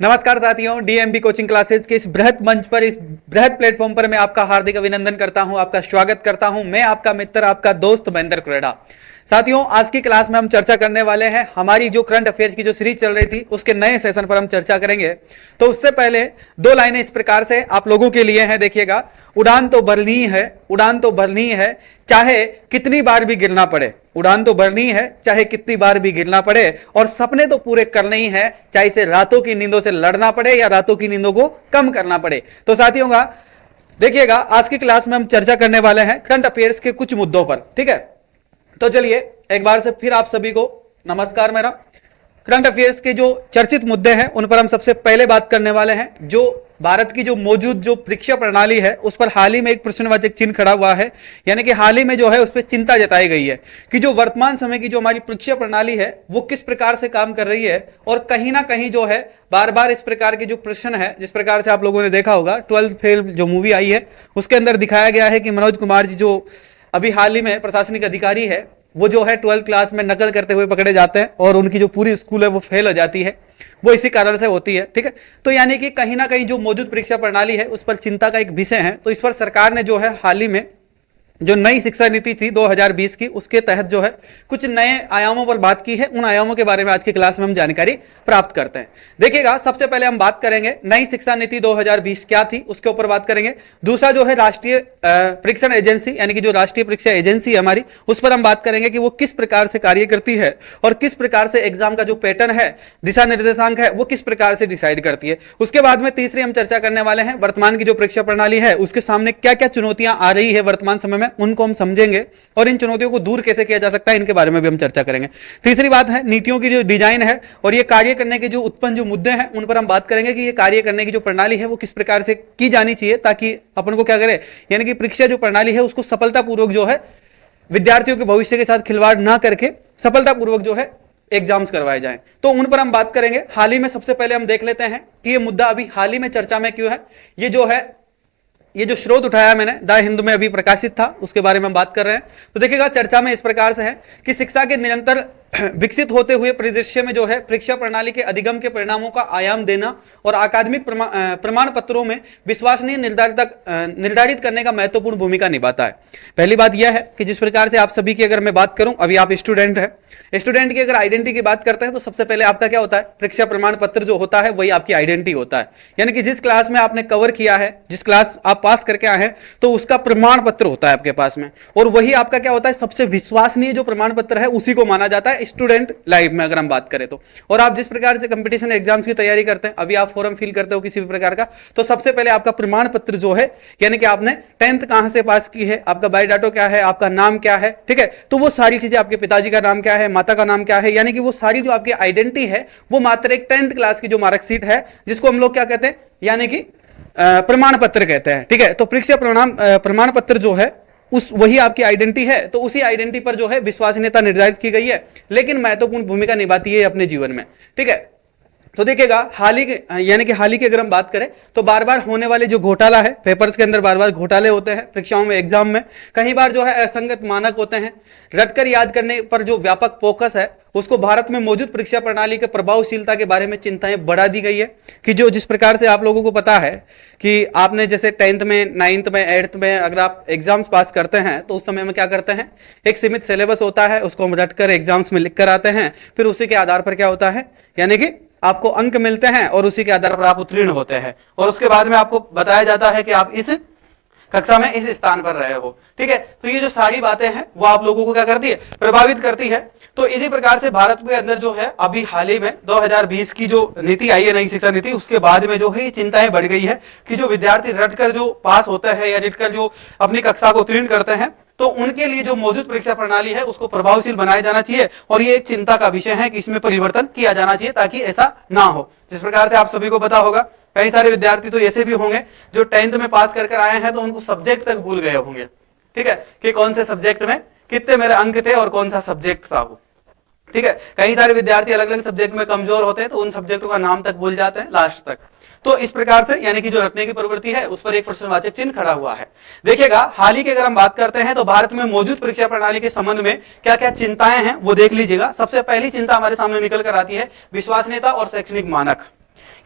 नमस्कार साथियों, DMB coaching classes के इस बृहत मंच पर, इस बृहत प्लेटफॉर्म पर मैं आपका हार्दिक अभिनंदन करता हूं, आपका स्वागत करता हूं। मैं आपका मित्र, आपका दोस्त महेंद्र कुरेड़ा। साथियों, आज की क्लास में हम चर्चा करने वाले हैं हमारी जो करंट अफेयर्स की जो सीरीज चल रही थी उसके नए सेशन पर हम चर्चा करेंगे। तो उससे पहले दो लाइनें इस प्रकार से आप लोगों के लिए हैं, देखिएगा। उड़ान तो भरनी है, उड़ान तो भरनी है, चाहे कितनी बार भी गिरना पड़े। उड़ान तो भरनी है, चाहे कितनी बार भी गिरना पड़े, और सपने तो पूरे करने ही है, चाहे इसे रातों की नींदों से लड़ना पड़े या रातों की नींदों को कम करना पड़े। तो साथियों का देखिएगा, आज की क्लास में हम चर्चा करने वाले हैं करंट अफेयर्स के कुछ मुद्दों पर, ठीक है। तो चलिए एक बार से फिर आप सभी को नमस्कार मेरा। करंट अफेयर्स के जो चर्चित मुद्दे हैं उन पर हम सबसे पहले बात करने वाले हैं। जो भारत की जो मौजूद जो परीक्षा प्रणाली है उस पर हाल ही में एक प्रश्नवाचक चिन्ह खड़ा हुआ है, यानी कि हाल ही में जो है उस पर चिंता जताई गई है कि जो वर्तमान समय की जो हमारी परीक्षा प्रणाली है वो किस प्रकार से काम कर रही है। और कहीं ना कहीं जो है बार बार इस प्रकार के जो प्रश्न है, जिस प्रकार से आप लोगों ने देखा होगा 12th फेल जो मूवी आई है उसके अंदर दिखाया गया है कि मनोज कुमार जी जो अभी हाल ही में प्रशासनिक अधिकारी है वो जो है 12th क्लास में नकल करते हुए पकड़े जाते हैं और उनकी जो पूरी स्कूल है वो फेल हो जाती है। वो इसी कारण से होती है, ठीक है। तो यानी कि कहीं ना कहीं जो मौजूद परीक्षा प्रणाली है उस पर चिंता का एक विषय है। तो इस पर सरकार ने जो है हाल ही में जो नई शिक्षा नीति थी 2020 की, उसके तहत जो है कुछ नए आयामों पर बात की है। उन आयामों के बारे में आज की क्लास में हम जानकारी प्राप्त करते हैं। देखिएगा, सबसे पहले हम बात करेंगे नई शिक्षा नीति 2020 क्या थी, उसके ऊपर बात करेंगे। दूसरा जो है राष्ट्रीय परीक्षण एजेंसी, यानी कि जो राष्ट्रीय परीक्षा एजेंसी है हमारी, उस पर हम बात करेंगे कि वो किस प्रकार से कार्य करती है और किस प्रकार से एग्जाम का जो पैटर्न है, दिशा निर्देशांक है, वो किस प्रकार से डिसाइड करती है। उसके बाद में तीसरी हम चर्चा करने वाले हैं वर्तमान की जो परीक्षा प्रणाली है उसके सामने क्या क्या चुनौतियां आ रही है वर्तमान समय में, उनको हम समझेंगे और इन चुनौतियों को दूर कैसे किया जा सकता है इनके बारे में भी हम चर्चा करेंगे। तीसरी बात है नीतियों की जो डिजाइन है और ये कार्य करने के जो उत्पन्न जो मुद्दे हैं उन पर हम बात करेंगे कि ये कार्य करने की जो प्रणाली है वो किस प्रकार से की जानी चाहिए ताकि अपन को क्या करे, यानी कि परीक्षा जो प्रणाली है उसको सफलतापूर्वक जो है विद्यार्थियों के भविष्य के साथ खिलवाड़ ना करके सफलतापूर्वक जो है एग्जाम्स करवाए जाएं। तो उन पर हम बात करेंगे। हाल ही में सबसे पहले हम देख लेते हैं कि ये मुद्दा अभी हाल ही में चर्चा में क्यों है। ये जो स्रोत उठाया मैंने द हिंदू में अभी प्रकाशित था, उसके बारे में हम बात कर रहे हैं। तो देखिएगा, चर्चा में इस प्रकार से है कि शिक्षा के निरंतर विकसित होते हुए परिदृश्य में जो है परीक्षा प्रणाली के अधिगम के परिणामों का आयाम देना और अकादमिक प्रमाण पत्रों में विश्वसनीय निर्धारित करने का महत्वपूर्ण भूमिका निभाता है। पहली बात यह है कि जिस प्रकार से आप सभी की अगर मैं बात करूं, अभी आप स्टूडेंट हैं, स्टूडेंट की अगर आइडेंटिटी की बात करते हैं तो सबसे पहले आपका क्या होता है, परीक्षा प्रमाण पत्र जो होता है वही आपकी आइडेंटिटी होता है। यानी कि जिस क्लास में आपने कवर किया है, जिस क्लास आप पास करके आए हैं, तो उसका प्रमाण पत्र होता है आपके पास में, और वही आपका क्या होता है, सबसे विश्वसनीय जो प्रमाण पत्र है उसी को माना जाता है स्टूडेंट लाइफ में अगर हम बात करें तो। और आप जिस प्रकार से कंपटीशन एग्जाम्स की तैयारी करते हैं, अभी आप फॉर्म फिल करते हो किसी भी प्रकार का, तो सबसे पहले आपका प्रमाण पत्र जो है, यानी कि आपने 10th कहां से पास की है, आपका बायोडाटा क्या है, आपका नाम क्या है, ठीक है। तो वो सारी चीजें, आपके पिताजी का नाम क्या है, माता का नाम क्या है, यानी कि वो सारी जो आपकी आइडेंटिटी है वो मात्र एक 10th क्लास की जो मार्कशीट है जिसको हम लोग क्या कहते हैं, यानी कि प्रमाण पत्र कहते हैं, ठीक है। तो परीक्षा प्रमाण पत्र जो है उस वही आपकी आइडेंटिटी है। तो उसी आइडेंटिटी पर जो है विश्वसनीयता निर्धारित की गई है, लेकिन महत्वपूर्ण भूमिका निभाती है अपने जीवन में, ठीक है। तो देखिएगा, हाल ही की अगर हम बात करें तो बार बार होने वाले जो घोटाला है, पेपर्स के अंदर बार बार घोटाले होते हैं, परीक्षाओं में, एग्जाम में कई बार जो है असंगत मानक होते हैं। रटकर याद करने पर जो व्यापक फोकस है उसको भारत में मौजूद परीक्षा प्रणाली के प्रभावशीलता के बारे में चिंताएं बढ़ा दी गई है कि जो जिस प्रकार से आप लोगों को पता है कि आपने जैसे 10th में, 9th में, 8th में अगर आप एग्जाम्स पास करते हैं तो उस समय में क्या करते हैं, एक सीमित सिलेबस होता है, उसको हम रटकर एग्जाम्स में लिख कर आते हैं, फिर उसी के आधार पर क्या होता है, यानी कि आपको अंक मिलते हैं और उसी के आधार पर आप उत्तीर्ण होते हैं, और उसके बाद में आपको बताया जाता है कि आप इस कक्षा में इस स्थान पर रहे हो, ठीक है। तो ये जो सारी बातें हैं वो आप लोगों को क्या करती है, प्रभावित करती है। तो इसी प्रकार से भारत के अंदर जो है अभी हाल ही में 2020 की जो नीति आई है, नई शिक्षा नीति, उसके बाद में जो है ये चिंताएं बढ़ गई है कि जो विद्यार्थी रटकर जो पास होते हैं या रटकर जो अपनी कक्षा को उत्तीर्ण करते हैं, तो उनके लिए जो मौजूद परीक्षा प्रणाली है उसको प्रभावशील बनाया जाना चाहिए, और ये एक चिंता का विषय है कि इसमें परिवर्तन किया जाना चाहिए ताकि ऐसा ना हो। जिस प्रकार से आप सभी को पता होगा, कई सारे विद्यार्थी तो ऐसे भी होंगे जो 10th में पास कर आए हैं तो उनको सब्जेक्ट तक भूल गए होंगे, ठीक है, कि कौन से सब्जेक्ट में कितने मेरे अंक थे और कौन सा सब्जेक्ट था वो, ठीक है। कई सारे विद्यार्थी अलग अलग सब्जेक्ट में कमजोर होते हैं तो उन सब्जेक्टों का नाम तक भूल जाते हैं लास्ट तक। तो इस प्रकार से यानी कि जो रटने की प्रवृत्ति है उस पर एक प्रश्नवाचक चिन्ह खड़ा हुआ है। देखिएगा, हाल ही की अगर हम बात करते हैं तो भारत में मौजूद परीक्षा प्रणाली के संबंध में क्या क्या चिंताएं हैं वो देख लीजिएगा। सबसे पहली चिंता हमारे सामने निकल कर आती है विश्वसनीयता और शैक्षणिक मानक।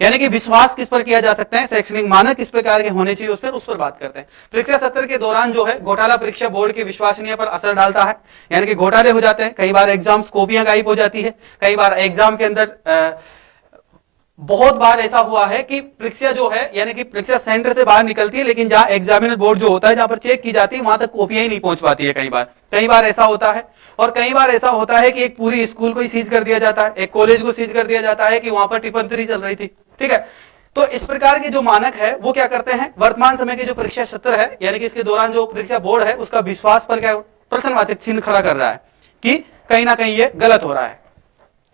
यानी कि विश्वास किस पर किया जा सकता है, शैक्षणिक मानक किस प्रकार के होने चाहिए उस पर बात करते हैं। परीक्षा सत्र के दौरान जो है घोटाला परीक्षा बोर्ड की विश्वसनीयता पर असर डालता है, यानी कि घोटाले हो जाते हैं, कई बार एग्जाम्स कॉपियां गायब हो जाती है, कई बार एग्जाम के अंदर बहुत बार ऐसा हुआ है कि परीक्षा जो है यानी कि परीक्षा सेंटर से बाहर निकलती है, लेकिन जहां एग्जामिनर बोर्ड जो होता है जहां पर चेक की जाती है वहां तक कॉपियां ही नहीं पहुंच पाती है। कई बार ऐसा होता है। और कई बार ऐसा होता है कि एक पूरी स्कूल को ही सीज कर दिया जाता है, एक कॉलेज को सीज कर दिया जाता है कि वहां पर टिप्पणी चल रही थी। ठीक है, तो इस प्रकार के जो मानक है वो क्या करते हैं, वर्तमान समय के जो परीक्षा सत्र है यानी कि इसके दौरान जो परीक्षा बोर्ड है उसका विश्वास पर क्या प्रश्नवाचक चिन्ह खड़ा कर रहा है कि कहीं ना कहीं ये गलत हो रहा है।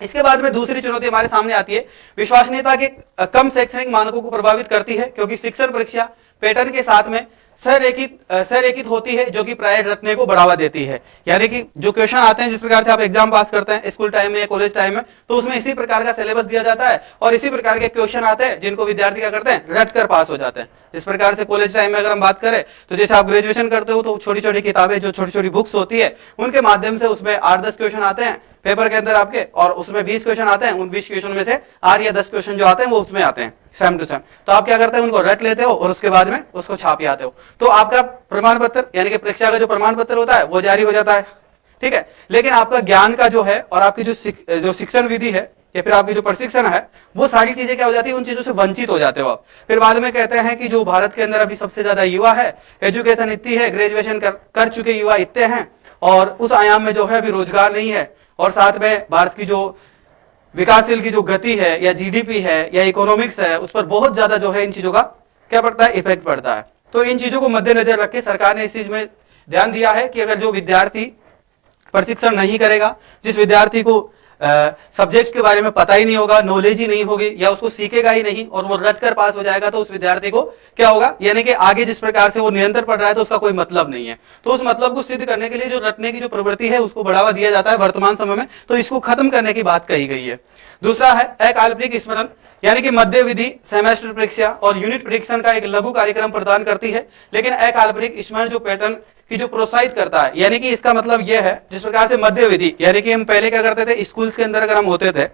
इसके बाद में दूसरी चुनौती हमारे सामने आती है, विश्वसनीयता के कम शैक्षणिक मानकों को प्रभावित करती है, क्योंकि शिक्षण परीक्षा पैटर्न के साथ में संरेखित होती है, जो कि प्राय रटने को बढ़ावा देती है। यानी कि जो क्वेश्चन आते हैं जिस प्रकार से आप एग्जाम पास करते हैं स्कूल टाइम में या कॉलेज टाइम में, तो उसमें इसी प्रकार का सिलेबस दिया जाता है और इसी प्रकार के क्वेश्चन आते हैं जिनको विद्यार्थी क्या करते हैं, रट कर पास हो जाते हैं। इस प्रकार से कॉलेज टाइम में अगर हम बात करें तो जैसे आप ग्रेजुएशन करते हो तो छोटी छोटी किताबें जो छोटी छोटी बुक्स होती है उनके माध्यम से उसमें 8-10 क्वेश्चन आते हैं पेपर के अंदर आपके, और उसमें 20 क्वेश्चन आते हैं, उन 20 क्वेश्चन में से 8 या 10 क्वेश्चन जो आते हैं वो उसमें आते हैं सेम टू सेम। तो आप क्या करते हैं, उनको रट लेते हो और उसके बाद में उसको छाप आते हो, तो आपका प्रमाण पत्र यानी कि परीक्षा का जो प्रमाण पत्र होता है वो जारी हो जाता है। ठीक है, लेकिन आपका ज्ञान का जो है और आपकी जो शिक्षण विधि है या फिर आपकी जो प्रशिक्षण है वो सारी चीजें क्या हो जाती है, उन चीजों से वंचित हो जाते हो आप। फिर बाद में कहते हैं कि जो भारत के अंदर अभी सबसे ज्यादा युवा है, एजुकेशन इतनी है, ग्रेजुएशन कर चुके युवा इतने हैं और उस आयाम में जो है अभी रोजगार नहीं है, और साथ में भारत की जो विकासशील की जो गति है या जीडीपी है या इकोनॉमिक्स है उस पर बहुत ज्यादा जो है इन चीजों का क्या पड़ता है, इफेक्ट पड़ता है। तो इन चीजों को मद्देनजर रख के सरकार ने इस चीज में ध्यान दिया है कि अगर जो विद्यार्थी प्रशिक्षण नहीं करेगा, जिस विद्यार्थी को सब्जेक्ट के बारे में पता ही नहीं होगा, नॉलेज ही नहीं होगी या उसको सीखेगा ही नहीं और वो रट कर पास हो जाएगा, तो उस विद्यार्थी को क्या होगा, यानी कि आगे जिस प्रकार से वो निरंतर पढ़ रहा है तो उसका कोई मतलब नहीं है। तो उस मतलब को सिद्ध करने के लिए जो रटने की जो प्रवृत्ति है उसको बढ़ावा दिया जाता है वर्तमान समय में, तो इसको खत्म करने की बात कही गई है। दूसरा है अकाल्पनिक स्मरण, यानी कि मध्य विधि सेमेस्टर परीक्षा और यूनिट परीक्षण का एक लघु कार्यक्रम प्रदान करती है, लेकिन अकाल्पनिक स्मरण जो पैटर्न की जो प्रोत्साहित करता है, यानी कि इसका मतलब यह है जिस प्रकार से मध्य विधि, यानी कि हम पहले क्या करते थे स्कूल्स के अंदर अगर हम होते थे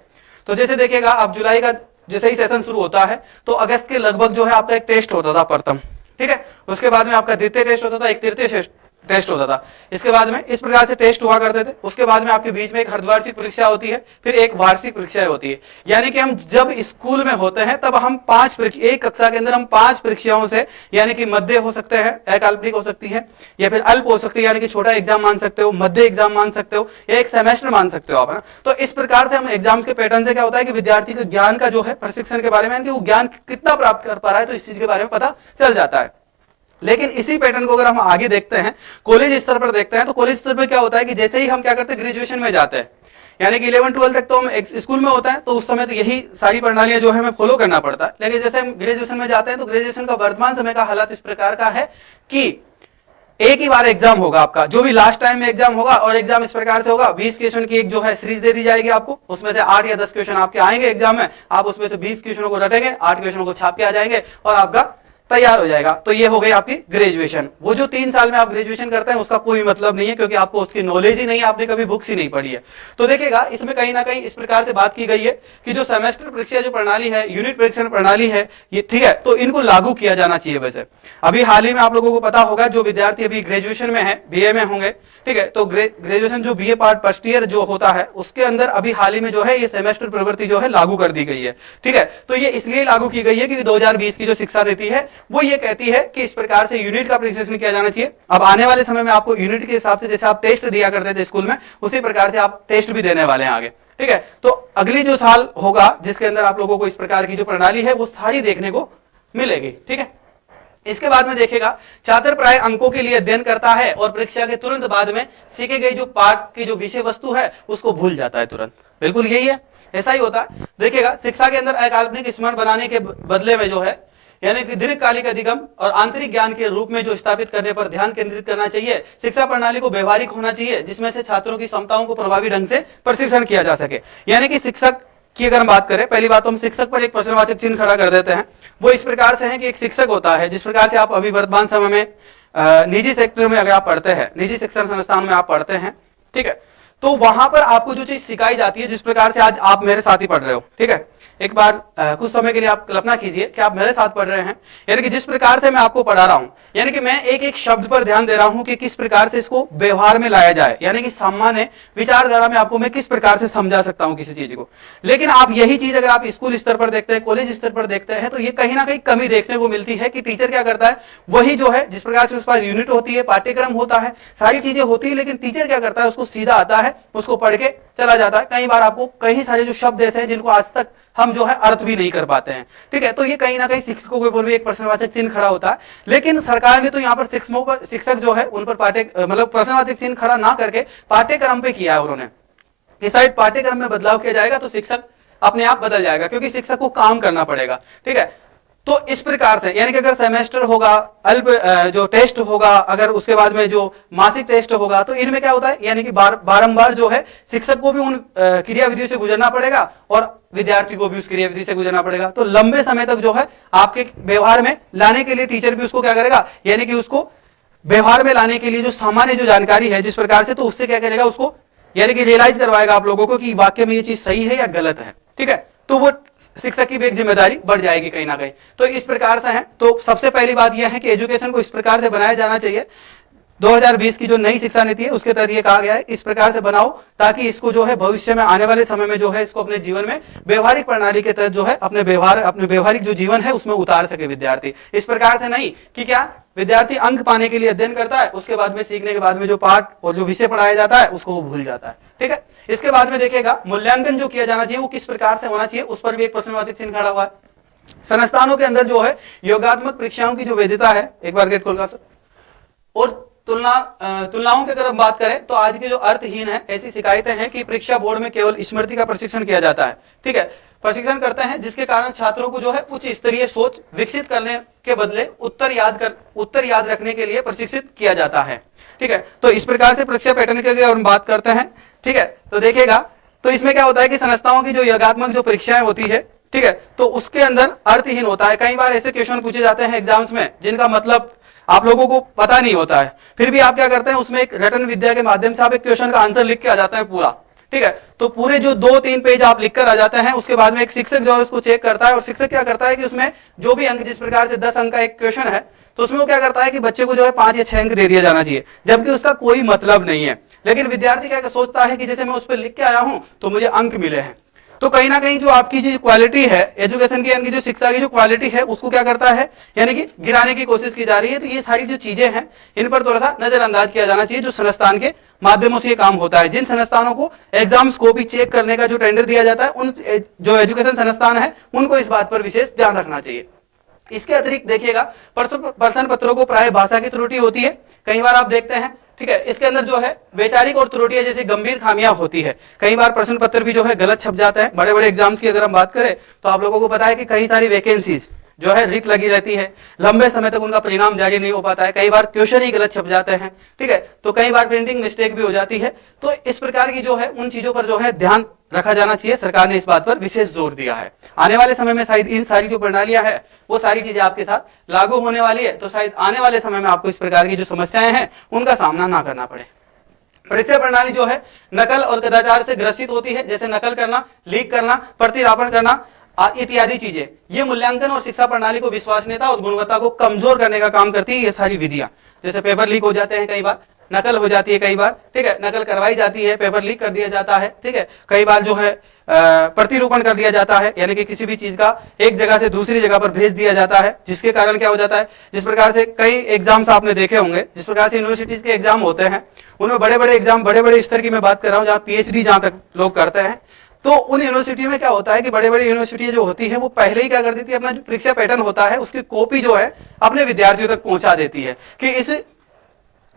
तो जैसे देखिएगा अब जुलाई का जैसे ही सेशन शुरू होता है तो अगस्त के लगभग जो है आपका एक टेस्ट होता था प्रथम, ठीक है, उसके बाद में आपका द्वितीय टेस्ट होता था, एक तृतीय टेस्ट होता था, इसके बाद में इस प्रकार से टेस्ट हुआ करते थे। उसके बाद में आपके बीच में एक अर्धवार्षिक परीक्षा होती है, फिर एक वार्षिक परीक्षा होती है। यानी कि हम जब स्कूल में होते हैं तब हम एक कक्षा के अंदर हम 5 परीक्षाओं से, यानी कि मध्य हो सकते हैं, अकाल्पनिक हो सकती है या फिर अल्प हो सकती है, यानी कि छोटा एग्जाम मान सकते हो, मध्य एग्जाम मान सकते हो या एक सेमेस्टर मान सकते हो आप, है ना। तो इस प्रकार से हम एग्जाम के पैटर्न से क्या होता है कि विद्यार्थी के ज्ञान का जो है प्रशिक्षण के बारे में, यानी कि वो ज्ञान कितना प्राप्त कर पा रहा है, तो इस चीज के बारे में पता चल जाता है। लेकिन इसी पैटर्न को अगर हम आगे देखते हैं, कॉलेज स्तर पर देखते हैं, तो कॉलेज स्तर पर क्या होता है कि जैसे ही हम क्या करते हैं ग्रेजुएशन में जाते हैं, यानी कि 11-12 तक तो हम स्कूल में होता है तो उस समय तो यही सारी प्रणालियां जो है हमें फॉलो करना पड़ता है। लेकिन जैसे हम ग्रेजुएशन में जाते हैं तो ग्रेजुएशन का वर्तमान समय का हालात इस प्रकार का है कि एक ही बार एग्जाम होगा आपका, जो भी लास्ट टाइम में एग्जाम होगा, और एग्जाम इस प्रकार से होगा 20 क्वेश्चन की एक जो है सीरीज दे दी जाएगी आपको, उसमें से 8 या 10 क्वेश्चन आपके आएंगे एग्जाम में, आप उसमें से 20 क्वेश्चनों को रटेंगे, 8 क्वेश्चनों को छाप के आ जाएंगे और आपका तैयार हो जाएगा। तो ये हो गई आपकी ग्रेजुएशन। वो जो 3 साल में आप ग्रेजुएशन करते हैं उसका कोई मतलब नहीं है, क्योंकि आपको उसकी नॉलेज ही नहीं है, आपने कभी बुक्स ही नहीं पढ़ी है। तो देखिएगा इसमें कहीं ना कहीं इस प्रकार से बात की गई है कि जो सेमेस्टर परीक्षा जो प्रणाली है, यूनिट परीक्षण प्रणाली है, ये ठीक है, तो इनको लागू किया जाना चाहिए। वैसे अभी हाल ही में आप लोगों को पता होगा जो विद्यार्थी अभी ग्रेजुएशन में है, बीए में होंगे, ठीक है, तो ग्रेजुएशन जो बीए पार्ट फर्स्ट ईयर जो होता है उसके अंदर अभी हाल ही में जो है ये सेमेस्टर प्रवृत्ति जो है लागू कर दी गई है। ठीक है, तो ये इसलिए लागू की गई है कि 2020 की जो शिक्षा नीति है वो ये कहती है कि इस प्रकार से यूनिट का प्रशिक्षण किया जाना चाहिए। अब आने वाले समय में आपको यूनिट के हिसाब से जैसे आप टेस्ट दिया करते थे स्कूल में, उसी प्रकार से आप टेस्ट भी देने वाले हैं आगे। ठीक है, तो अगली जो साल होगा जिसके अंदर आप लोगों को इस प्रकार की जो प्रणाली है वो सारी देखने को मिलेगी। ठीक है, इसके बाद में देखिएगा छात्र प्राय अंकों के लिए अध्ययन करता है और परीक्षा के तुरंत बाद में सीखे गई जो पाठ की जो विषय वस्तु है उसको भूल जाता है तुरंत। बिल्कुल यही है, ऐसा ही होता है। देखिएगा शिक्षा के अंदर अकाल्पनिक स्मरण बनाने के बदले में जो है यानी कि दीर्घकालिक अधिगम और आंतरिक ज्ञान के रूप में जो स्थापित करने पर ध्यान केंद्रित करना चाहिए। शिक्षा प्रणाली को व्यवहारिक होना चाहिए जिसमें से छात्रों की क्षमताओं को प्रभावी ढंग से प्रशिक्षण किया जा सके। यानी कि शिक्षक की अगर हम बात करें, पहली बात तो हम शिक्षक पर एक प्रश्नवाचक चिन्ह खड़ा कर देते हैं। वो इस प्रकार से है कि एक शिक्षक होता है, जिस प्रकार से आप अभी वर्तमान समय में निजी सेक्टर में अगर आप पढ़ते हैं, निजी शिक्षण संस्थान में आप पढ़ते हैं, ठीक है, तो वहां पर आपको जो चीज सिखाई जाती है, जिस प्रकार से आज आप मेरे साथ ही पढ़ रहे हो, ठीक है, एक बार कुछ समय के लिए आप कल्पना कीजिए कि आप मेरे साथ पढ़ रहे हैं, यानी कि जिस प्रकार से मैं आपको पढ़ा रहा हूं, यानी कि मैं एक एक शब्द पर ध्यान दे रहा हूं कि किस प्रकार से इसको व्यवहार में लाया जाए, यानी कि सामान्य विचारधारा में आपको मैं किस प्रकार से समझा सकता हूं किसी चीज को। लेकिन आप यही चीज अगर आप स्कूल स्तर पर देखते हैं, कॉलेज स्तर पर देखते हैं, तो ये कहीं ना कहीं कमी देखने को मिलती है कि टीचर क्या करता है, वही जो है जिस प्रकार से उस पास यूनिट होती है, पाठ्यक्रम होता है, सारी चीजें होती है, लेकिन टीचर क्या करता है, उसको सीधा आता है, उसको पढ़ के चला जाता है। कई बार आपको कई सारे जो शब्द ऐसे हैं जिनको आज तक हम जो है अर्थ भी नहीं कर पाते हैं, ठीक है। तो ये कहीं ना कहीं शिक्षकों के ऊपर भी एक प्रश्नवाचक चिन्ह खड़ा होता है। लेकिन सरकार ने तो यहाँ पर शिक्षक जो है उन पर मतलब प्रश्नवाचक चिन्ह खड़ा ना करके पाठ्यक्रम पे किया है उन्होंने, इस साइड पाठ्यक्रम में बदलाव किया जाएगा तो शिक्षक अपने आप बदल जाएगा, क्योंकि शिक्षक को काम करना पड़ेगा, ठीक है। तो इस प्रकार से यानी कि अगर सेमेस्टर होगा, अल्प जो टेस्ट होगा, अगर उसके बाद में जो मासिक टेस्ट होगा, तो इनमें क्या होता है, यानी कि बारंबार जो है शिक्षक को भी उन क्रियाविधियों से गुजरना पड़ेगा और विद्यार्थी को भी उस क्रियाविधि से गुजरना पड़ेगा। तो लंबे समय तक जो है आपके व्यवहार में लाने के लिए टीचर भी उसको क्या करेगा, यानी कि उसको व्यवहार में लाने के लिए जो सामान्य जो जानकारी है जिस प्रकार से, तो उससे क्या करेगा, उसको यानी कि रियलाइज करवाएगा आप लोगों को कि वाक्य में ये चीज सही है या गलत है, ठीक है। तो वो शिक्षक की भी एक जिम्मेदारी बढ़ जाएगी कहीं ना कहीं। तो इस प्रकार से है। तो सबसे पहली बात यह है कि एजुकेशन को इस प्रकार से बनाया जाना चाहिए, 2020 की जो नई शिक्षा नीति है उसके तहत ये कहा गया है इस प्रकार से बनाओ ताकि इसको जो है भविष्य में आने वाले समय में जो है इसको अपने जीवन में व्यवहारिक प्रणाली के तहत जो है अपने व्यवहारिक जो जीवन है उसमें उतार सके विद्यार्थी। इस प्रकार से नहीं कि क्या विद्यार्थी अंक पाने के लिए अध्ययन करता है, उसके बाद में सीखने के बाद में जो पाठ और जो विषय पढ़ाया जाता है उसको वो भूल जाता है, ठीक है। इसके बाद में देखिएगा मूल्यांकन जो किया जाना चाहिए वो किस प्रकार से होना चाहिए, उस पर भी एक प्रश्नवाचक चिन्ह खड़ा हुआ है। संस्थानों के अंदर जो है योगात्मक परीक्षाओं की जो वैधता है, एक बार गेट खोल कर, और तुलनाओं की अगर हम बात करें तो आज की जो अर्थहीन है ऐसी शिकायतें हैं कि परीक्षा बोर्ड में केवल स्मृति का प्रशिक्षण किया जाता है, ठीक है, प्रशिक्षण करते हैं जिसके कारण छात्रों को जो है उच्च स्तरीय सोच विकसित करने के बदले उत्तर याद रखने के लिए प्रशिक्षित किया जाता है, ठीक है। तो इस प्रकार से परीक्षा पैटर्न की अगर हम बात करते हैं, ठीक है, तो देखिएगा तो इसमें क्या होता है कि संस्थाओं की जो योगात्मक जो परीक्षाएं होती है, ठीक है, तो उसके अंदर अर्थहीन होता है। कई बार ऐसे क्वेश्चन पूछे जाते हैं एग्जाम्स में जिनका मतलब आप लोगों को पता नहीं होता है, फिर भी आप क्या करते हैं उसमें एक रटन विद्या के माध्यम से आप एक क्वेश्चन का आंसर लिख के आ जाता है पूरा, ठीक है। तो पूरे जो 2-3 पेज आप लिखकर आ जाते हैं, उसके बाद में एक शिक्षक जो है उसको चेक करता है और शिक्षक क्या करता है कि उसमें जो भी अंक, जिस प्रकार से 10 अंक का एक क्वेश्चन है तो उसमें वो क्या करता है कि बच्चे को जो है 5 या 6 अंक दे दिया जाना चाहिए, जबकि उसका कोई मतलब नहीं है। लेकिन विद्यार्थी क्या सोचता है कि जैसे मैं उस पर लिख के आया हूं तो मुझे अंक मिले हैं। तो कहीं ना कहीं जो आपकी जो क्वालिटी है एजुकेशन की, यानी कि जो शिक्षा की जो क्वालिटी है उसको क्या करता है, यानी कि गिराने की कोशिश की जा रही है। तो ये सारी जो चीजें हैं इन पर थोड़ा सा नजरअंदाज किया जाना चाहिए। जो संस्थान के माध्यमों से ये काम होता है, जिन संस्थानों को एग्जाम्स को भी चेक करने का जो टेंडर दिया जाता है, उन जो एजुकेशन संस्थान है उनको इस बात पर विशेष ध्यान रखना चाहिए। इसके अतिरिक्त देखिएगा प्रश्न पत्रों को प्राय भाषा की त्रुटि होती है, कई बार आप देखते हैं, ठीक है। इसके अंदर जो है वैचारिक और त्रुटियां जैसी गंभीर खामियां होती है। कई बार प्रश्न पत्र भी जो है गलत छप जाता है। बड़े बड़े एग्जाम्स की अगर हम बात करें तो आप लोगों को पता है कि कई सारी वैकेंसीज जो है रिट लगी रहती है, लंबे समय तक उनका परिणाम जारी नहीं हो पाता है, कई बार क्वेश्चन ही गलत छप जाते हैं, ठीक है। तो कई बार प्रिंटिंग मिस्टेक भी हो जाती है। तो इस प्रकार की जो है उन चीजों पर जो है ध्यान रखा जाना चाहिए। सरकार ने इस बात पर विशेष जोर दिया है। आने वाले समय में शायद इन सारी जो प्रणालियां है वो सारी चीजें आपके साथ लागू होने वाली है, तो शायद आने वाले समय में आपको इस प्रकार की जो समस्याएं हैं उनका सामना ना करना पड़े। परीक्षा प्रणाली जो है नकल और कदाचार से ग्रसित होती है, जैसे नकल करना, लीक करना, प्रतिरापण करना इत्यादि चीजें। ये मूल्यांकन और शिक्षा प्रणाली को विश्वसनीयता और गुणवत्ता को कमजोर करने का काम करती है। ये सारी विधियां, जैसे पेपर लीक हो जाते हैं, कई बार नकल हो जाती है, कई बार, ठीक है, नकल करवाई जाती है, पेपर लीक कर दिया जाता है, ठीक है। कई बार जो है प्रतिरूपण कर दिया जाता है, यानी कि किसी भी चीज का एक जगह से दूसरी जगह पर भेज दिया जाता है, जिसके कारण क्या हो जाता है, जिस प्रकार से कई एग्जाम्स आपने देखे होंगे, जिस प्रकार से यूनिवर्सिटीज के एग्जाम होते हैं उनमें बड़े बड़े एग्जाम, बड़े बड़े स्तर की मैं बात कर रहा हूँ, जहाँ PhD जहां तक लोग करते हैं, तो उन यूनिवर्सिटी में क्या होता है कि बड़े बड़े यूनिवर्सिटी जो होती है वो पहले ही क्या कर देती है, अपना जो परीक्षा पैटर्न होता है उसकी कॉपी जो है अपने विद्यार्थियों तक पहुंचा देती है कि इस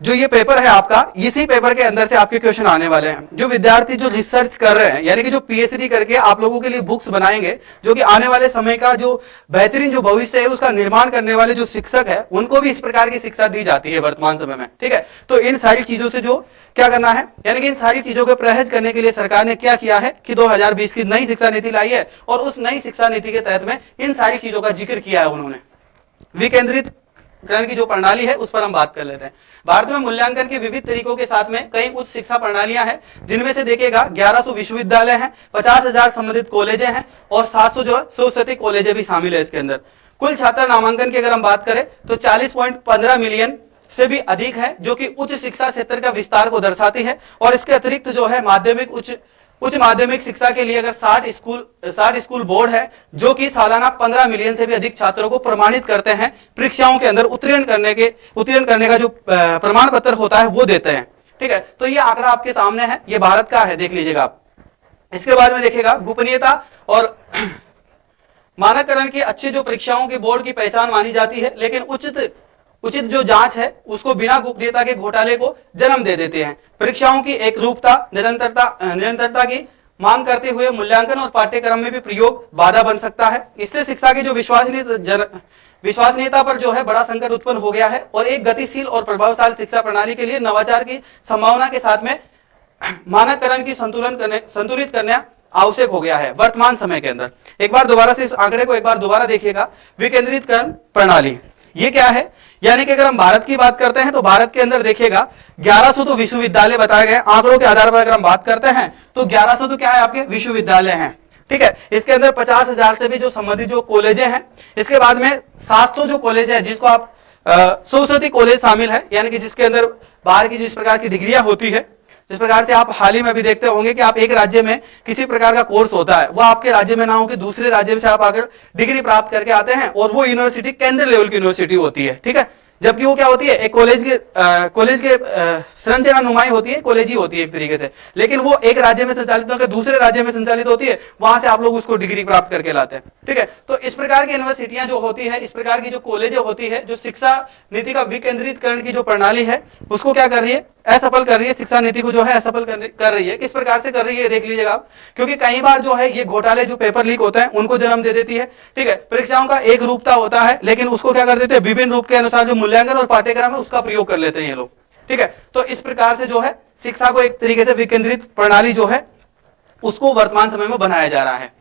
जो ये पेपर है आपका, इसी पेपर के अंदर से आपके क्वेश्चन आने वाले हैं। जो विद्यार्थी जो रिसर्च कर रहे हैं, यानी कि जो PhD करके आप लोगों के लिए बुक्स बनाएंगे, जो कि आने वाले समय का जो बेहतरीन जो भविष्य है उसका निर्माण करने वाले जो शिक्षक है उनको भी इस प्रकार की शिक्षा दी जाती है वर्तमान समय में, ठीक है। तो इन सारी चीजों से जो क्या करना है, यानी कि इन सारी चीजों को परहेज करने के लिए सरकार ने क्या किया है कि 2020 की नई शिक्षा नीति लाई है, और उस नई शिक्षा नीति के तहत में इन सारी चीजों का जिक्र किया है उन्होंने। विकेंद्रित मूल्यांकन की जो प्रणाली है उस पर हम बात कर लेते हैं। भारत में मूल्यांकन के विविध तरीकों के साथ में कई उच्च शिक्षा प्रणालियां हैं, जिनमें से देखिएगा 1100 विश्वविद्यालय हैं, 50,000 संबंधित कॉलेजें हैं और 700 जो है सरस्वती कॉलेजें भी शामिल है इसके अंदर। कुल छात्र नामांकन की अगर हम बात करें तो 40.15 मिलियन से भी अधिक है, जो कि उच्च शिक्षा क्षेत्र का विस्तार को दर्शाती है। और इसके अतिरिक्त जो है माध्यमिक उच्च माध्यमिक शिक्षा के लिए अगर 60 स्कूल बोर्ड है, जो कि सालाना 15 मिलियन से भी अधिक छात्रों को प्रमाणित करते हैं, परीक्षाओं के अंदर उत्तीर्ण करने का जो प्रमाण पत्र होता है वो देते हैं। ठीक है, तो ये आंकड़ा आपके सामने है, ये भारत का है, देख लीजिएगा आप। इसके बाद में देखिएगा गोपनीयता और मानककरण की अच्छी जो परीक्षाओं के बोर्ड की पहचान मानी जाती है, लेकिन उचित जो जांच है उसको बिना गोपनीयता के घोटाले को जन्म दे देते हैं। परीक्षाओं की एक रूपता निरंतरता की मांग करते हुए मूल्यांकन और पाठ्यक्रम में भी प्रयोग बाधा बन सकता है। इससे शिक्षा की जो विश्वसनीयता पर जो है बड़ा संकट उत्पन्न हो गया है और एक गतिशील और प्रभावशाली शिक्षा प्रणाली के लिए नवाचार की संभावना के साथ में मानककरण की संतुलित करना आवश्यक हो गया है वर्तमान समय के अंदर। एक बार दोबारा से इस आंकड़े को एक बार दोबारा देखिएगा, विकेंद्रीकरण प्रणाली ये क्या है, यानी कि अगर हम भारत की बात करते हैं तो भारत के अंदर देखिएगा 1100 तो विश्वविद्यालय बताए गए आंकड़ों के आधार पर अगर हम बात करते हैं तो 1100 तो क्या है आपके विश्वविद्यालय हैं। ठीक है, इसके अंदर 50,000 से भी जो संबंधित जो कॉलेजें हैं, इसके बाद में 700 जो कॉलेज है जिसको आप सरस्वती कॉलेज शामिल है, यानी कि जिसके अंदर बाहर की जिस प्रकार की डिग्रियां होती है, जिस प्रकार से आप हाल ही में भी देखते होंगे कि आप एक राज्य में किसी प्रकार का कोर्स होता है, वो आपके राज्य में ना हो कि दूसरे राज्य से आप आकर डिग्री प्राप्त करके आते हैं और वो यूनिवर्सिटी केंद्र लेवल की यूनिवर्सिटी होती है। ठीक है, जबकि वो क्या होती है, एक कॉलेज के संरचना नुमाई होती है, कॉलेज ही होती है एक तरीके से, लेकिन वो एक राज्य में संचालित होकर दूसरे राज्य में संचालित होती है, वहां से आप लोग उसको डिग्री प्राप्त करके लाते हैं। ठीक है, तो इस प्रकार की यूनिवर्सिटियां जो होती है, इस प्रकार की जो कॉलेजें होती है, जो शिक्षा नीति का विकेंद्रीकरण की जो प्रणाली है उसको क्या कर रही है, असफल कर रही है, शिक्षा नीति को जो है असफल कर रही है। किस प्रकार से कर रही है देख लीजिएगा आप, क्योंकि कई बार जो है ये घोटाले जो पेपर लीक होते हैं उनको जन्म दे देती है। ठीक है, परीक्षाओं का एक रूपता होता है, लेकिन उसको क्या कर देते हैं, विभिन्न रूप के अनुसार जो मूल्यांकन और पाठ्यक्रम है उसका प्रयोग कर लेते हैं ये लोग। ठीक है, तो इस प्रकार से जो है शिक्षा को एक तरीके से विकेंद्रित प्रणाली जो है उसको वर्तमान समय में बनाया जा रहा है।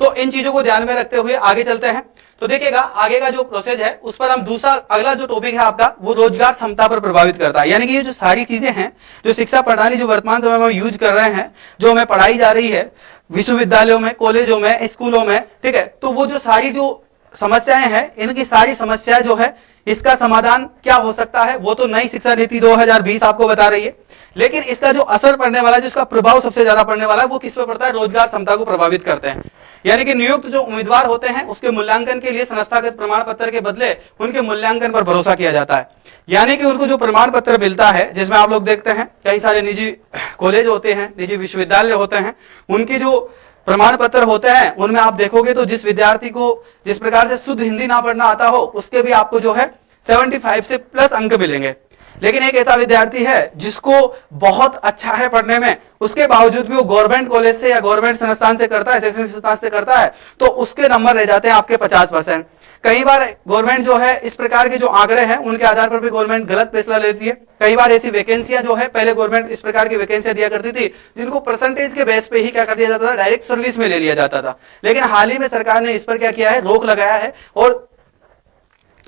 तो इन चीजों को ध्यान में रखते हुए आगे चलते हैं। तो देखिएगा आगे का जो प्रोसेस है उस पर हम दूसरा अगला जो टॉपिक है आपका वो रोजगार क्षमता पर प्रभावित करता है। यानी कि ये जो सारी चीजें हैं, जो शिक्षा प्रणाली जो वर्तमान समय में यूज कर रहे हैं, जो हमें पढ़ाई जा रही है विश्वविद्यालयों में, कॉलेजों में, स्कूलों में, ठीक है, तो वो जो सारी जो समस्याएं हैं, इनकी सारी समस्याएं जो है इसका समाधान क्या हो सकता है, वो तो नई शिक्षा नीति 2020 आपको बता रही है। लेकिन इसका जो असर पड़ने वाला है, जिसका प्रभाव सबसे ज्यादा पड़ने वाला है, वो किस पर पड़ता है, रोजगार क्षमता को प्रभावित करते हैं। यानी कि नियुक्त जो उम्मीदवार होते हैं उसके मूल्यांकन के लिए संस्थागत प्रमाण पत्र के बदले उनके मूल्यांकन पर भरोसा किया जाता है। यानी कि उनको जो प्रमाण पत्र मिलता है, जिसमें आप लोग देखते हैं कई सारे निजी कॉलेज होते हैं, निजी विश्वविद्यालय होते हैं, उनकी जो प्रमाण पत्र होते हैं उनमें आप देखोगे तो जिस विद्यार्थी को जिस प्रकार से शुद्ध हिंदी ना पढ़ना आता हो, उसके भी आपको जो है 75 से प्लस अंक मिलेंगे। लेकिन एक ऐसा विद्यार्थी है जिसको बहुत अच्छा है पढ़ने में, उसके बावजूद भी वो गवर्नमेंट कॉलेज से या गवर्नमेंट संस्थान से करता है, शैक्षणिक संस्थान से करता है, तो उसके नंबर रह जाते हैं आपके 50%। कई बार गवर्नमेंट जो है इस प्रकार के जो आंकड़े हैं उनके आधार पर भी गवर्नमेंट गलत फैसला लेती है। कई बार ऐसी वैकेंसियां जो है, पहले गवर्नमेंट इस प्रकार की वैकेंसियां दिया करती थी जिनको परसेंटेज के बेस पे ही क्या कर दिया जाता था, डायरेक्ट सर्विस में ले लिया जाता था। लेकिन हाल ही में सरकार ने इस पर क्या किया है, रोक लगाया है और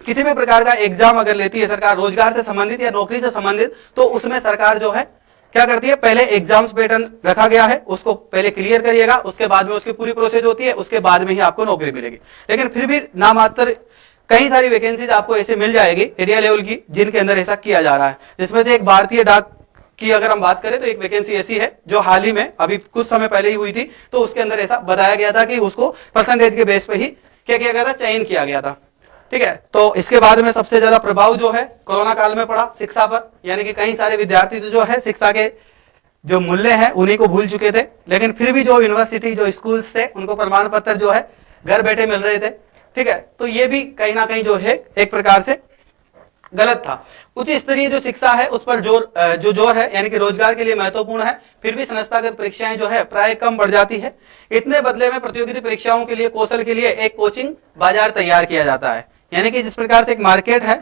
किसी भी प्रकार का एग्जाम अगर लेती है सरकार रोजगार से संबंधित या नौकरी से संबंधित, तो उसमें सरकार जो है क्या करती है, पहले एग्जाम्स पैटर्न रखा गया है, उसको पहले क्लियर करिएगा, उसके बाद में उसकी पूरी प्रोसेस होती है, उसके बाद में ही आपको नौकरी मिलेगी। लेकिन फिर भी नामात्र कई सारी वैकेंसीज आपको ऐसे मिल जाएगी एरिया लेवल की, जिनके अंदर ऐसा किया जा रहा है। जिसमें से एक भारतीय डाक की अगर हम बात करें तो एक वैकेंसी ऐसी है जो हाल ही में अभी कुछ समय पहले ही हुई थी, तो उसके अंदर ऐसा बताया गया था कि उसको परसेंटेज के बेस पे ही क्या किया गया था, चयन किया गया था। ठीक है, तो इसके बाद में सबसे ज्यादा प्रभाव जो है कोरोना काल में पड़ा शिक्षा पर। यानी कि कई सारे विद्यार्थी जो है शिक्षा के जो मूल्य हैं उन्हीं को भूल चुके थे, लेकिन फिर भी जो यूनिवर्सिटी जो स्कूल्स थे उनको प्रमाण पत्र जो है घर बैठे मिल रहे थे। ठीक है, तो ये भी कहीं ना कहीं जो है एक प्रकार से गलत था। उच्च स्तरीय जो शिक्षा है उस पर जोर है, यानी कि रोजगार के लिए महत्वपूर्ण है, फिर भी संस्थागत परीक्षाएं जो है प्राय कम बढ़ जाती है। इतने बदले में प्रतियोगिता परीक्षाओं के लिए कौशल के लिए एक कोचिंग बाजार तैयार किया जाता है। यानी कि जिस प्रकार से एक मार्केट है,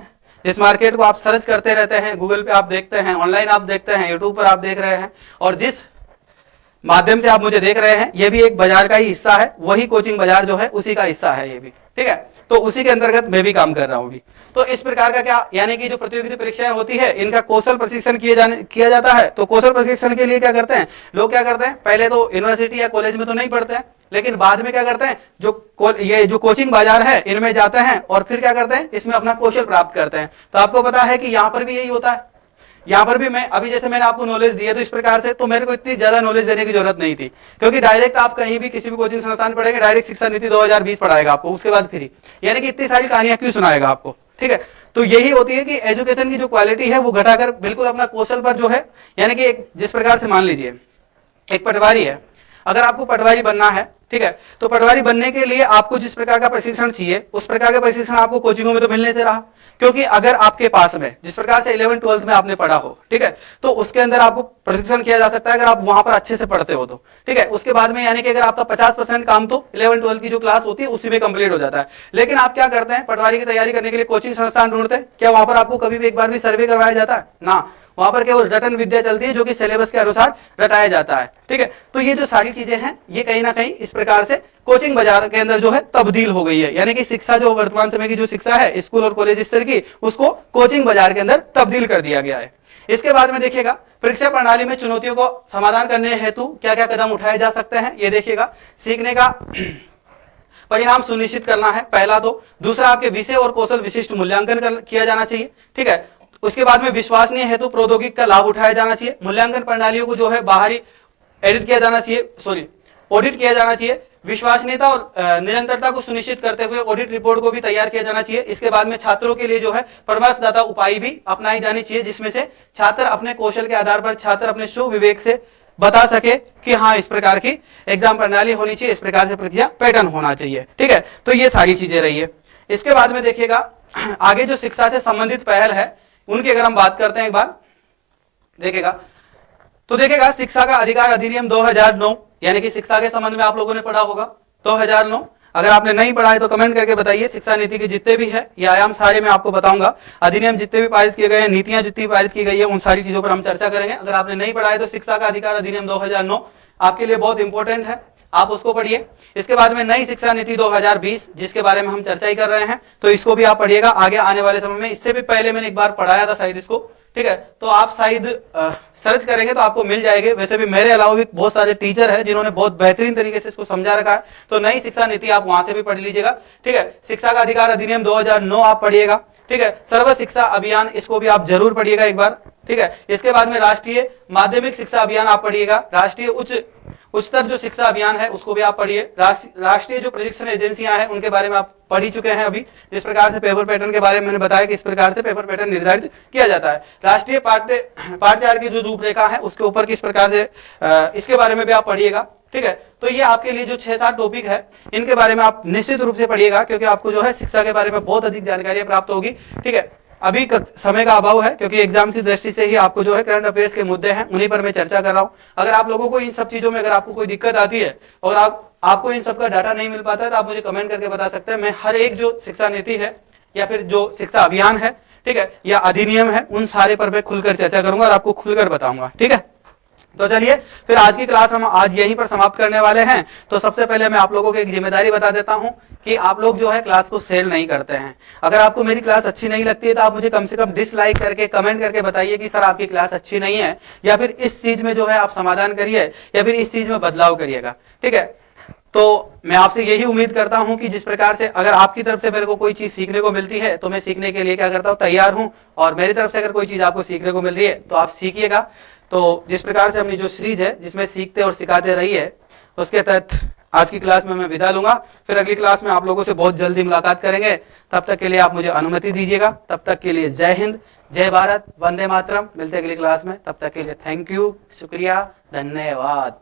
जिस मार्केट को आप सर्च करते रहते हैं, गूगल पे आप देखते हैं, ऑनलाइन आप देखते हैं, यूट्यूब पर आप देख रहे हैं, और जिस माध्यम से आप मुझे देख रहे हैं ये भी एक बाजार का ही हिस्सा है, वही कोचिंग बाजार जो है उसी का हिस्सा है ये भी। ठीक है, तो उसी के अंतर्गत मैं भी काम कर रहा हूं अभी। तो इस प्रकार का क्या, यानी कि जो प्रतियोगिता परीक्षाएं होती है इनका कौशल प्रशिक्षण किया जाता है। तो कौशल प्रशिक्षण के लिए क्या करते हैं लोग, क्या करते हैं पहले तो यूनिवर्सिटी या कॉलेज में तो नहीं पढ़ते हैं, लेकिन बाद में क्या करते हैं ये जो कोचिंग बाजार है इनमें जाते हैं और फिर क्या करते हैं इसमें अपना कौशल प्राप्त करते हैं। तो आपको पता है कि यहाँ पर भी यही होता है, यहाँ पर भी मैं अभी जैसे मैंने आपको नॉलेज दिया तो इस प्रकार से, तो मेरे को इतनी ज्यादा नॉलेज देने की जरूरत नहीं थी, क्योंकि डायरेक्ट आप कहीं भी किसी भी कोचिंग संस्थान पढ़ेंगे डायरेक्ट शिक्षा नीति 2020 पढ़ाएगा आपको, उसके बाद फ्री, यानी कि इतनी सारी कहानियां क्यों सुनाएगा आपको। ठीक है, तो यही होती है कि एजुकेशन की जो क्वालिटी है वो घटाकर बिल्कुल अपना कौशल पर जो है, यानी कि जिस प्रकार से मान लीजिए एक पटवारी है, अगर आपको पटवारी बनना है, ठीक है, तो पटवारी बनने के लिए आपको जिस प्रकार का प्रशिक्षण चाहिए उस प्रकार का प्रशिक्षण आपको कोचिंगों में तो मिलने से रहा, क्योंकि अगर आपके पास में जिस प्रकार से 11th 12th में आपने पढ़ा हो, ठीक है, तो उसके अंदर आपको प्रशिक्षण किया जा सकता है अगर आप वहां पर अच्छे से पढ़ते हो तो। ठीक है, उसके बाद में यानी कि अगर आपका 50% काम तो 11th 12th की जो क्लास होती है उसी में कंप्लीट हो जाता है। लेकिन आप क्या करते हैं, पटवारी की तैयारी करने के लिए कोचिंग संस्थान ढूंढते हैं, क्या वहां पर आपको कभी भी एक बार भी सर्वे करवाया जाता है ना, वहां पर केवल रटन विद्या चलती है जो कि सिलेबस के अनुसार रटाया जाता है। ठीक है, तो ये जो सारी चीजें हैं ये कहीं ना कहीं इस प्रकार से कोचिंग बाजार के अंदर जो है तब्दील हो गई है, यानी कि शिक्षा जो वर्तमान समय की जो शिक्षा है स्कूल और कॉलेज स्तर की, उसको कोचिंग बाजार के अंदर तब्दील कर दिया गया है। इसके बाद में देखिएगा परीक्षा प्रणाली में चुनौतियों को समाधान करने हेतु क्या क्या कदम उठाए जा सकते हैं, ये देखिएगा। सीखने का परिणाम सुनिश्चित करना है पहला, तो दूसरा आपके विषय और कौशल विशिष्ट मूल्यांकन किया जाना चाहिए। ठीक है, उसके बाद में विश्वसनीय हेतु प्रौद्योगिकी का लाभ उठाया जाना चाहिए। मूल्यांकन प्रणालियों को जो है बाहरी एडिट किया जाना चाहिए, ऑडिट किया जाना चाहिए। विश्वसनीयता और निरंतरता को सुनिश्चित करते हुए ऑडिट रिपोर्ट को भी तैयार किया जाना चाहिए। इसके बाद में छात्रों के लिए जो है परामर्शदाता उपाय भी अपनाई जानी चाहिए, जिसमें से छात्र अपने कौशल के आधार पर छात्र अपने सुविवेक से बता सके कि हाँ इस प्रकार की एग्जाम प्रणाली होनी चाहिए, इस प्रकार से परीक्षा पैटर्न होना चाहिए। ठीक है, तो ये सारी चीजें रही है। इसके बाद में देखिएगा आगे जो शिक्षा से संबंधित पहल है उनकी अगर हम बात करते हैं एक बार देखिएगा, तो देखिएगा शिक्षा का अधिकार अधिनियम 2009, यानी कि शिक्षा के संबंध में आप लोगों ने पढ़ा होगा 2009। अगर आपने नहीं पढ़ा है तो कमेंट करके बताइए। शिक्षा नीति के जितने भी है ये आयाम सारे मैं आपको बताऊंगा, अधिनियम जितने भी पारित किए गए हैं, नीतियां जितनी भी पारित की गई है उन सारी चीजों पर हम चर्चा करेंगे। अगर आपने नहीं पढ़ा है तो शिक्षा का अधिकार अधिनियम 2009 आपके लिए बहुत इंपॉर्टेंट है, आप उसको पढ़िए। इसके बाद में नई शिक्षा नीति 2020 जिसके बारे में हम चर्चा ही कर रहे हैं, तो इसको भी आप पढ़िएगा आगे आने वाले समय में। इससे भी पहले मैंने एक बार पढ़ाया था शायद इसको, ठीक है, तो आप शायद सर्च करेंगे तो आपको मिल जाएंगे। वैसे भी मेरे अलावा भी बहुत सारे टीचर हैं जिन्होंने बहुत बेहतरीन तरीके से इसको समझा रखा है, तो नई शिक्षा नीति आप वहां से भी पढ़ लीजिएगा। ठीक है, शिक्षा का अधिकार अधिनियम 2009 आप पढ़िएगा। ठीक है, सर्व शिक्षा अभियान इसको भी आप जरूर पढ़िएगा एक बार। ठीक है, इसके बाद में राष्ट्रीय माध्यमिक शिक्षा अभियान आप पढ़िएगा। राष्ट्रीय उच्चतर जो शिक्षा अभियान है उसको भी आप पढ़िए। राष्ट्रीय जो प्रशिक्षण एजेंसियां हैं उनके बारे में आप पढ़ ही चुके हैं अभी, जिस प्रकार से पेपर पैटर्न के बारे में मैंने बताया कि इस प्रकार से पेपर पैटर्न निर्धारित किया जाता है। राष्ट्रीय पाठ्यचर्या की जो रूपरेखा है उसके ऊपर किस प्रकार से इसके बारे में भी आप पढ़िएगा। ठीक है, तो ये आपके लिए जो 6-7 टॉपिक है इनके बारे में आप निश्चित रूप से पढ़िएगा, क्योंकि आपको जो है शिक्षा के बारे में बहुत अधिक जानकारी प्राप्त होगी। ठीक है, अभी समय का अभाव है क्योंकि एग्जाम की दृष्टि से ही आपको जो है करंट अफेयर्स के मुद्दे हैं उन्हीं पर मैं चर्चा कर रहा हूं। अगर आप लोगों को इन सब चीजों में अगर आपको कोई दिक्कत आती है और आपको इन सब का डाटा नहीं मिल पाता है तो आप मुझे कमेंट करके बता सकते हैं। मैं हर एक जो शिक्षा नीति है या फिर जो शिक्षा अभियान है, ठीक है, या अधिनियम है, उन सारे पर मैं खुलकर चर्चा करूंगा और आपको खुलकर बताऊंगा। ठीक है, तो चलिए फिर आज की क्लास हम आज यहीं पर समाप्त करने वाले हैं। तो सबसे पहले मैं आप लोगों को एक जिम्मेदारी बता देता हूं कि आप लोग जो है क्लास को शेयर नहीं करते हैं। अगर आपको मेरी क्लास अच्छी नहीं लगती है तो आप मुझे कम से कम डिसलाइक करके कमेंट करके बताइए कि सर आपकी क्लास अच्छी नहीं है, या फिर इस चीज में जो है आप समाधान करिए या फिर इस चीज में बदलाव करिएगा। ठीक है, तो मैं आपसे यही उम्मीद करता हूं कि जिस प्रकार से अगर आपकी तरफ से मेरे को कोई चीज सीखने को मिलती है तो मैं सीखने के लिए क्या करता हूं, तैयार हूं, और मेरी तरफ से अगर कोई चीज आपको सीखने को मिल रही है तो आप सीखिएगा। तो जिस प्रकार से हमने जो सीरीज है जिसमें सीखते और सिखाते रहिए, उसके तहत आज की क्लास में मैं विदा लूंगा। फिर अगली क्लास में आप लोगों से बहुत जल्दी मुलाकात करेंगे। तब तक के लिए आप मुझे अनुमति दीजिएगा। तब तक के लिए जय हिंद, जय भारत, वंदे मातरम। मिलते हैं अगली क्लास में, तब तक के लिए थैंक यू, शुक्रिया, धन्यवाद।